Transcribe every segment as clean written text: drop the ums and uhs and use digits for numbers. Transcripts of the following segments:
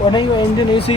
ਉਹ ਨਹੀਂ ਉਹ ਇੰਜ ਨਹੀਂ ਸੀ।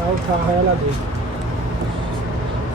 ਆਉ ਖਾ ਵਾਲਾ ਦੇ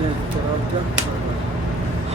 ਇਹ ਚਰਾਬ ਦਾ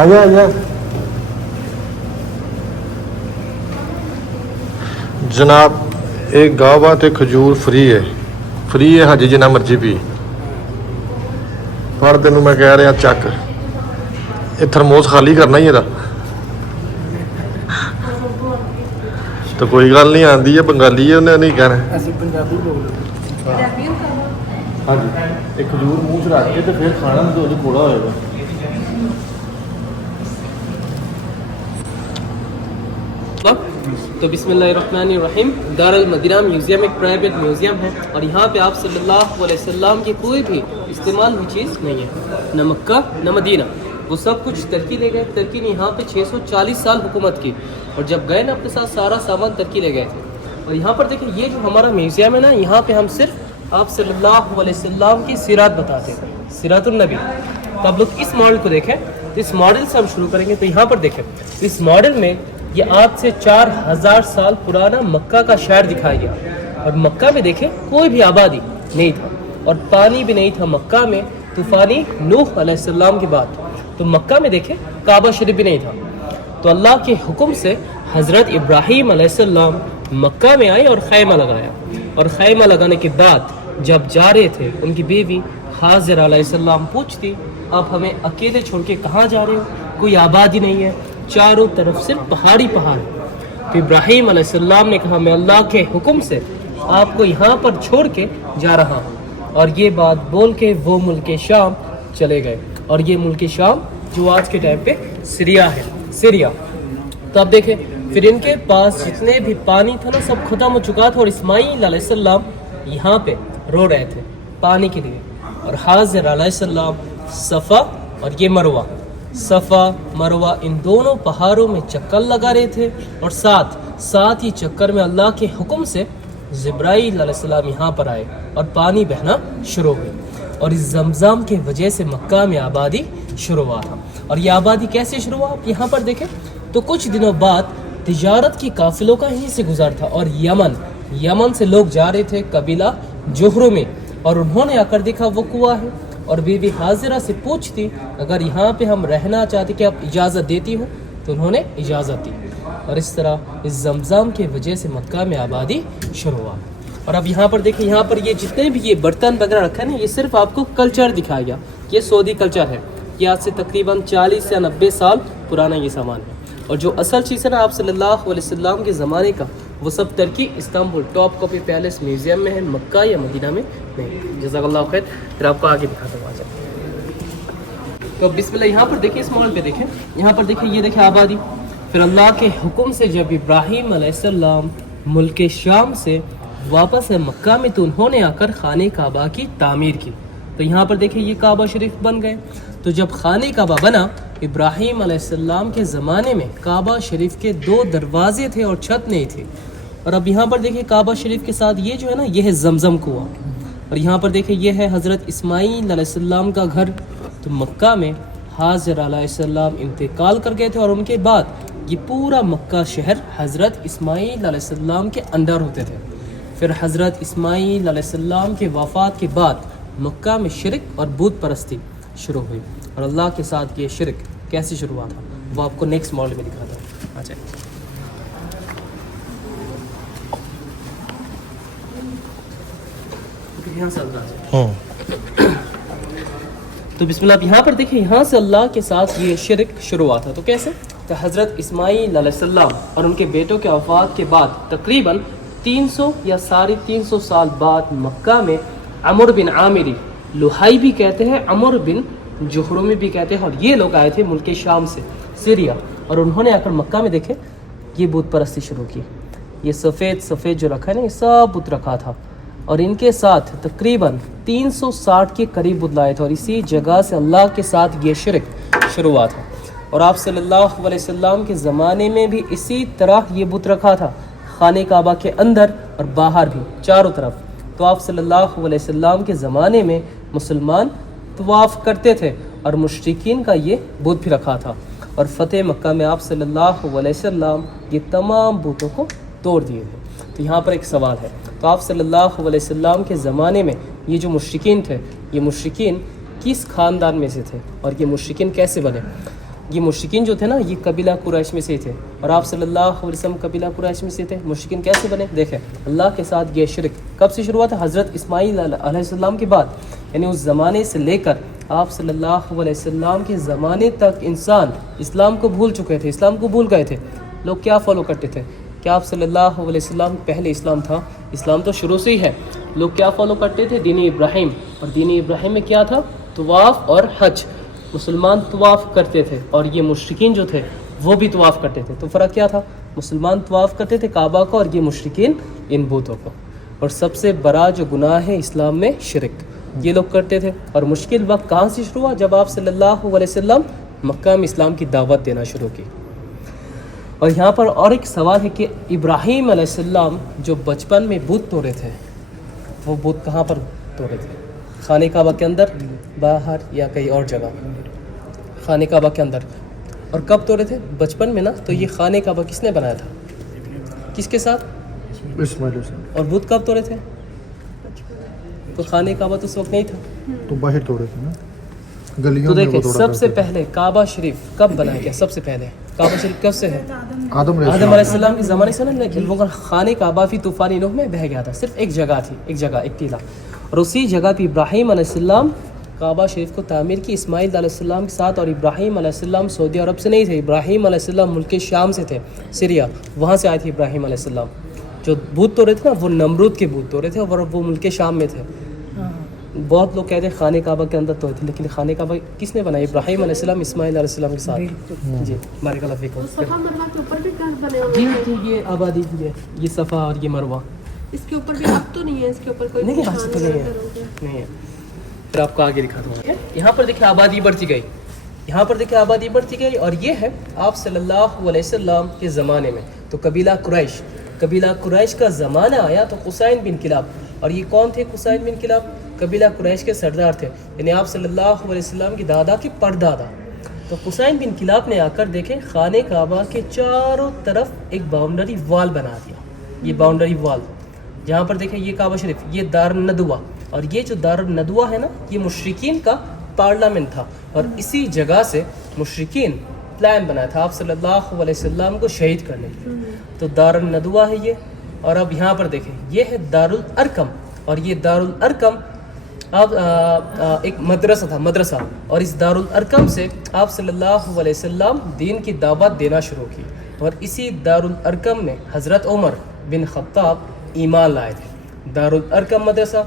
آیا جناب ایک گاوا تے کھجور فری ہے ہاں جی جنہ مرضی پی پر تینوں میں کہہ رہا چک یہ تھرموس خالی کرنا ہی ہے تو کوئی گل نہیں آتی ہے بنگالی ہے انہیں نہیں کہنا ਅਸੀਂ ਪੰਜਾਬੀ ਬੋਲਦੇ ہاں جی ایک کھجور منہ چ رکھ کے تو پھر کھانا تو کوڑا ہوئے گا تو بسم اللہ الرحمن الرحیم دار المدینہ میوزیم ایک پرائیویٹ میوزیم ہے اور یہاں پہ آپ صلی اللہ علیہ وسلم کی کوئی بھی استعمال ہوئی چیز نہیں ہے، نہ مکہ نہ مدینہ، وہ سب کچھ ترکی لے گئے۔ ترکی نے یہاں پہ 640 سال حکومت کی اور جب گئے نا اپنے ساتھ سارا سامان ترکی لے گئے تھے۔ اور یہاں پر دیکھیں یہ جو ہمارا میوزیم ہے نا، یہاں پہ ہم صرف آپ صلی اللہ علیہ وسلم کی سیرات بتاتے ہیں، سیرات النبی۔ تو آپ لوگ اس ماڈل کو دیکھیں، تو اس ماڈل سے ہم شروع کریں گے۔ تو یہاں پر دیکھیں اس ماڈل میں یہ آج سے 4000 سال پرانا مکہ کا شہر دکھایا گیا، اور مکہ میں دیکھیں کوئی بھی آبادی نہیں تھا اور پانی بھی نہیں تھا مکہ میں، طوفانی نوح علیہ السلام کے بعد۔ تو مکہ میں دیکھیں کعبہ شریف بھی نہیں تھا۔ تو اللہ کے حکم سے حضرت ابراہیم علیہ السلام مکہ میں آئے اور خیمہ لگایا، اور خیمہ لگانے کے بعد جب جا رہے تھے ان کی بیوی حاضر علیہ السلام پوچھتی آپ ہمیں اکیلے چھوڑ کے کہاں جا رہے ہو، کوئی آبادی نہیں ہے، چاروں طرف صرف پہاڑی پہاڑ ہے۔ تو ابراہیم علیہ السلام نے کہا میں اللہ کے حکم سے آپ کو یہاں پر چھوڑ کے جا رہا ہوں، اور یہ بات بول کے وہ ملک شام چلے گئے، اور یہ ملک شام جو آج کے ٹائم پہ سیریا۔ تو اب دیکھیں پھر ان کے پاس جتنے بھی پانی تھا نا سب ختم ہو چکا تھا، اور اسماعیل علیہ السلام یہاں پہ رو رہے تھے پانی کے لیے، اور حاضر علیہ السلام صفا اور یہ صفا مروہ ان دونوں پہاڑوں میں چکر لگا رہے تھے، اور ساتھ ہی چکر میں اللہ کے حکم سے جبرائیل علیہ السلام یہاں پر آئے اور پانی بہنا شروع ہوئی، اور اس زمزم کی وجہ سے مکہ میں آبادی شروع ہوا تھا۔ اور یہ آبادی کیسے شروع ہوا آپ یہاں پر دیکھیں تو کچھ دنوں بعد تجارت کی قافلوں کا یہیں سے گزر تھا، اور یمن سے لوگ جا رہے تھے قبیلہ جوہرو میں، اور انہوں نے آ کر دیکھا وہ کنواں ہے، اور بیوی حاضرہ سے پوچھتی اگر یہاں پہ ہم رہنا چاہتے کہ آپ اجازت دیتی ہو، تو انہوں نے اجازت دی، اور اس طرح اس زمزم کی وجہ سے مکہ میں آبادی شروع ہوا۔ اور اب یہاں پر دیکھیں یہاں پر یہ جتنے بھی یہ برتن وغیرہ رکھا ہے نا، یہ صرف آپ کو کلچر دکھایا گیا، یہ سعودی کلچر ہے، یہ آج سے تقریباً 40 یا 90 سال پرانا یہ سامان ہے، اور جو اصل چیز ہے نا آپ صلی اللہ علیہ وسلم کے زمانے کا وہ سب ترکی Istanbul Topkapi palace museum میں ہے، مکہ یا مدینہ میں نہیں۔ جزاک اللہ خیر۔ پھر آپ کو آگے دکھاتا ہوں آ جائے۔ تو بسم اللہ یہاں پر دیکھیں اس ماڈل پہ دیکھیں، یہاں پر دیکھیں یہ دیکھیں آبادی۔ پھر اللہ کے حکم سے جب ابراہیم علیہ السلام ملک شام سے واپس ہے مکہ میں، تو انہوں نے آ کر خانہ کعبہ کی تعمیر کی۔ تو یہاں پر دیکھیں یہ کعبہ شریف بن گئے۔ تو جب خانہ کعبہ بنا ابراہیم علیہ السلام کے زمانے میں کعبہ شریف کے 2 دروازے تھے اور چھت نہیں تھی۔ اور اب یہاں پر دیکھیں کعبہ شریف کے ساتھ یہ جو ہے نا یہ ہے زمزم کنواں، اور یہاں پر دیکھیں یہ ہے حضرت اسماعیل علیہ السلام کا گھر۔ تو مکہ میں حاضر علیہ السلام انتقال کر گئے تھے، اور ان کے بعد یہ پورا مکہ شہر حضرت اسماعیل علیہ السلام کے انڈر ہوتے تھے۔ پھر حضرت اسماعیل علیہ السلام کے وفات کے بعد مکہ میں شرک اور بت پرستی شروع ہوئی، اور اللہ کے ساتھ یہ شرک کیسے شروع ہوا تھا وہ آپ کو نیکسٹ ماڈل میں دکھاتا ہوں۔ اچھا یہاں سے تو بسم اللہ، آپ یہاں پر دیکھیں یہاں سے اللہ کے ساتھ یہ شرک شروع ہوا تھا۔ تو کیسے؟ تو حضرت اسماعیل علیہ السلام اور ان کے بیٹوں کے وفات کے بعد تقریباً 300 یا 350 سال بعد مکہ میں عمر بن عامری، لوہائی بھی کہتے ہیں، عمر بن جوہرمی بھی کہتے ہیں، اور یہ لوگ آئے تھے ملک شام سے، سیریا، اور انہوں نے آ کر مکہ میں دیکھے یہ بت پرستی شروع کی۔ یہ سفید جو رکھا ہے نا یہ سب بت رکھا تھا، اور ان کے ساتھ تقریباً 360 کے قریب بت لائے تھے، اور اسی جگہ سے اللہ کے ساتھ یہ شرک شروع ہوا تھا۔ اور آپ صلی اللہ علیہ وسلم کے زمانے میں بھی اسی طرح یہ بت رکھا تھا، خانہ کعبہ کے اندر اور باہر بھی چاروں طرف۔ تو آپ صلی اللہ علیہ وسلم کے زمانے میں مسلمان طواف کرتے تھے، اور مشرکین کا یہ بت بھی رکھا تھا، اور فتح مکہ میں آپ صلی اللہ علیہ وسلم یہ تمام بتوں کو توڑ دیے تھے۔ تو یہاں پر ایک سوال ہے، تو آپ صلی اللہ علیہ وسلم کے زمانے میں یہ جو مشرکین تھے، یہ مشرکین کس خاندان میں سے تھے، اور یہ مشرکین کیسے بنے؟ یہ مشرکین جو تھے نا یہ قبیلہ قریش میں سے تھے اور آپ صلی اللہ علیہ وسلم قبیلہ قریش میں سے تھے. مشرکین کیسے بنے؟ دیکھیں اللہ کے ساتھ یہ شرک کب سے شروع ہوا تھا؟ حضرت اسماعیل علیہ السلام کے بعد، یعنی اس زمانے سے لے کر آپ صلی اللہ علیہ وسلم کے زمانے تک انسان اسلام کو بھول چکے تھے، اسلام کو بھول گئے تھے. لوگ کیا فالو کرتے تھے؟ کہ آپ صلی اللہ علیہ وسلم پہلے اسلام تھا، اسلام تو شروع سے ہی ہے. لوگ کیا فالو کرتے تھے؟ دین ابراہیم. اور دین ابراہیم میں کیا تھا؟ طواف اور حج. مسلمان طواف کرتے تھے اور یہ مشرکین جو تھے وہ بھی طواف کرتے تھے. تو فرق کیا تھا؟ مسلمان طواف کرتے تھے کعبہ کو اور یہ مشرکین ان بتوں کو. اور سب سے بڑا جو گناہ ہے اسلام میں شرک، یہ لوگ کرتے تھے. اور مشکل وقت کہاں سے شروع ہوا؟ جب آپ صلی اللہ علیہ وسلم مکہ میں اسلام کی دعوت دینا شروع کی. اور یہاں پر اور ایک سوال ہے کہ ابراہیم علیہ السلام جو بچپن میں بت توڑے تھے وہ بت کہاں پر توڑے تھے؟ خانہ کعبہ کے اندر، باہر یا کہیں اور جگہ؟ خانہ کعبہ کے اندر. اور کب توڑے تھے؟ بچپن میں نا. تو یہ خانہ کعبہ کس نے بنایا تھا؟ کس کے ساتھ؟ اسماعیل حسین. اور بت کب توڑے تھے؟ تو خانہ کعبہ تو اس وقت نہیں تھا، تو باہر توڑے تھے نا تو گلیوں میں. دیکھیں وہ توڑا سب سے کرتے پہلے کعبہ شریف کب بنایا گیا؟ سب سے پہلے کعبہ شریف کب سے ہے؟ تھے. آدم علیہ آدم علیہ السلام. السلام کے زمانے سے نا. لیکن وہ خانہ کعبہ فی طوفان نوح میں بہہ گیا تھا. صرف ایک جگہ تھی، ایک جگہ، ایک ٹیلا. اور اسی جگہ پہ ابراہیم علیہ السلام کعبہ شریف کو تعمیر کی اسماعیل علیہ السلام کے ساتھ. اور ابراہیم علیہ السلام سعودی عرب سے نہیں تھے، ابراہیم علیہ السلام ملک شام سے تھے، سیریا، وہاں سے آئے تھے ابراہیم علیہ السلام. جو بت توڑے تھے نا وہ نمرود کے بت توڑے تھے اور وہ ملک شام میں تھے. بہت لوگ کہتے ہیں خانہ کعبہ کے اندر توڑے تھے، لیکن خانہ کعبہ کس نے بنایا؟ ابراہیم علیہ السلام اسماعیل علیہ السلام کے ساتھ. جی بارک اللہ فیکم. صفا مروا کے اوپر بھی گھر بنے ہوئے جی ہیں؟ جی یہ آبادی یہ صفا اور یہ مروہ اس کے اوپر بھی اب تو نہیں ہے، اس کے اوپر کوئی نہیں، نشان آج تو نہیں ہے. وغیرہ ہوگا؟ نہیں ہے. پھر آپ کو آگے دکھاتا ہوں. یہاں پر دیکھیں آبادی بڑھتی گئی، یہاں پر دیکھیں آبادی بڑھتی گئی. اور یہ ہے آپ صلی اللہ علیہ وسلم کے زمانے میں. تو قبیلہ قریش کا زمانہ آیا تو قصین بن کلاب. اور یہ کون تھے قصین بن کلاب؟ قبیلہ قریش کے سردار تھے، یعنی آپ صلی اللہ علیہ وسلم کی دادا کی پردادا. تو قصین بن کلاب نے آ کر دیکھیں خانہ کعبہ کے چاروں طرف ایک باؤنڈری وال بنا دیا. یہ باؤنڈری وال جہاں پر دیکھیں یہ کعبہ شریف، یہ دار الندوہ. اور یہ جو دار الندوہ ہے نا یہ مشرکین کا پارلیمنٹ تھا. اور اسی جگہ سے مشرکین پلان بنایا تھا آپ صلی اللہ علیہ وسلم کو شہید کرنے کے لیے. تو دار الندوہ ہے یہ. اور اب یہاں پر دیکھیں یہ ہے دار الارقم. اور یہ دار الارقم آپ ایک مدرسہ. اور اس دار الارقم سے آپ صلی اللہ علیہ وسلم دین کی دعوت دینا شروع کی. اور اسی دار الارقم میں حضرت عمر بن خطاب ایمان لائے تھے. دار الارقم مدرسہ.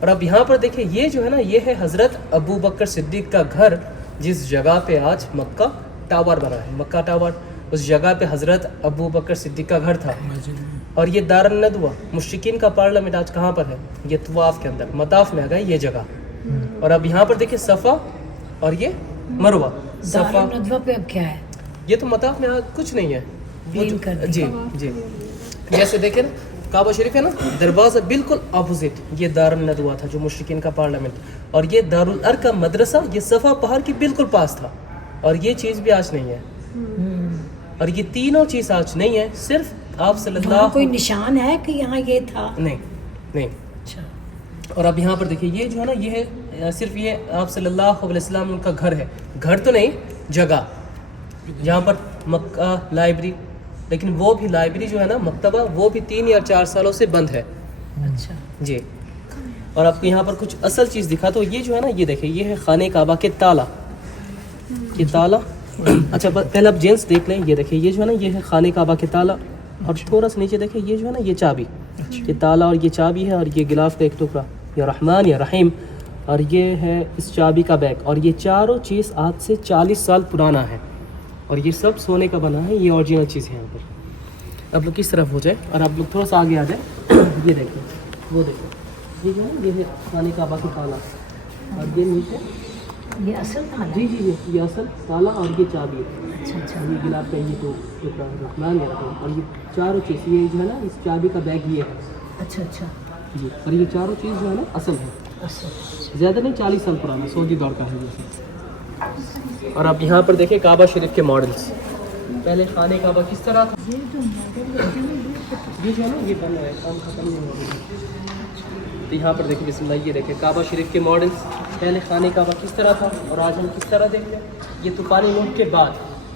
اور اب یہاں پر دیکھیں یہ جو ہے نا یہ ہے حضرت ابو بکر صدیق کا گھر، جس جگہ پہ آج مکہ ٹاور بنا ہے، مکہ ٹاور. اس جگہ پہ حضرت ابو بکر صدیق کا گھر تھا. اور یہ دار الندوہ مشرکین کا پارلیمنٹ آج کہاں پر ہے؟ یہ طواف کے اندر، مطاف میں آ گئی یہ جگہ. اور اب یہاں پر دیکھیں صفا اور یہ مروہ. صفا ندوہ پہ اب کیا ہے؟ یہ تو مطاف میں کچھ نہیں ہے. Clean کر دیا. جی جی جیسے دیکھیں نا کعبہ شریف ہے نا دروازہ بالکل اپوزٹ یہ دار الندوہ تھا جو مشرکین کا پارلیمنٹ. اور یہ دار الارقم مدرسہ یہ صفا پہاڑ کے بالکل پاس تھا. اور یہ چیز بھی آج نہیں ہے. اور یہ تینوں چیز آج نہیں ہے. صرف آپ صلی وہاں اللہ کوئی نشان ہے کہ یہاں یہ تھا؟ نہیں. اچھا. اور اب یہاں پر دیکھیں یہ جو ہے نا یہ ہے صرف یہ آپ صلی اللہ علیہ وسلم ان کا گھر ہے. گھر تو نہیں، جگہ. یہاں پر مکہ لائبریری، لیکن وہ بھی لائبریری جو ہے نا مکتبہ وہ بھی 3 یا 4 سالوں سے بند ہے. اچھا. جی. اور آپ کو یہاں پر کچھ اصل چیز دکھا تو یہ جو ہے نا یہ دیکھیں یہ ہے خانہ کعبہ کے تالا. یہ تالا اچھا پہلے آپ جینس دیکھ لیں. یہ دیکھیں یہ جو ہے نا یہ ہے خانہ کعبہ کے تالا. اور تھوڑا سا نیچے دیکھیں یہ جو ہے نا یہ چابی، یہ تالا اور یہ چابی ہے. اور یہ گلاف کا ایک ٹکڑا، یا رحمان یا رحیم. اور یہ ہے اس چابی کا بیگ. اور یہ چاروں چیز آج سے 40 سال پرانا ہے. اور یہ سب سونے کا بنا ہے. یہ اوریجنل چیز ہے. یہاں پر اب لوگ کس طرف ہو جائے اور آپ لوگ تھوڑا سا آگے آ جائیں. یہ دیکھیں وہ دیکھیں یہ جو ہے یہ ہے خانہ کعبہ کا تالا. اور یہ نیچے یہ اصل تھا؟ جی یہ اصل تالا اور یہ چابی ہے. اچھا اچھا. یہ گلاف کا یہ تو ٹکڑا رحمان یا رحیم. اور یہ چاروں چیز یہ جو ہے نا اس چابی کا بیگ یہ ہے. اچھا اچھا. جی. اور یہ چاروں چیز جو ہے نا اصل ہے. اصل زیادہ نہیں 40 سال پرانا سعودی دور کا ہے یہ. اور آپ یہاں پر دیکھیں کعبہ شریف کے ماڈلس. پہلے خانہ کعبہ کس طرح تھا؟ یہ جو ہے نا یہ بن رہا ہے کام ختم نہیں ہو رہا. تو یہاں پر دیکھیں بسم اللہ یہ دیکھیں کعبہ شریف کے ماڈلس. پہلے خانہ کعبہ کس طرح تھا اور آج ہم کس طرح دیکھتے ہیں. یہ طوفان نوح کے بعد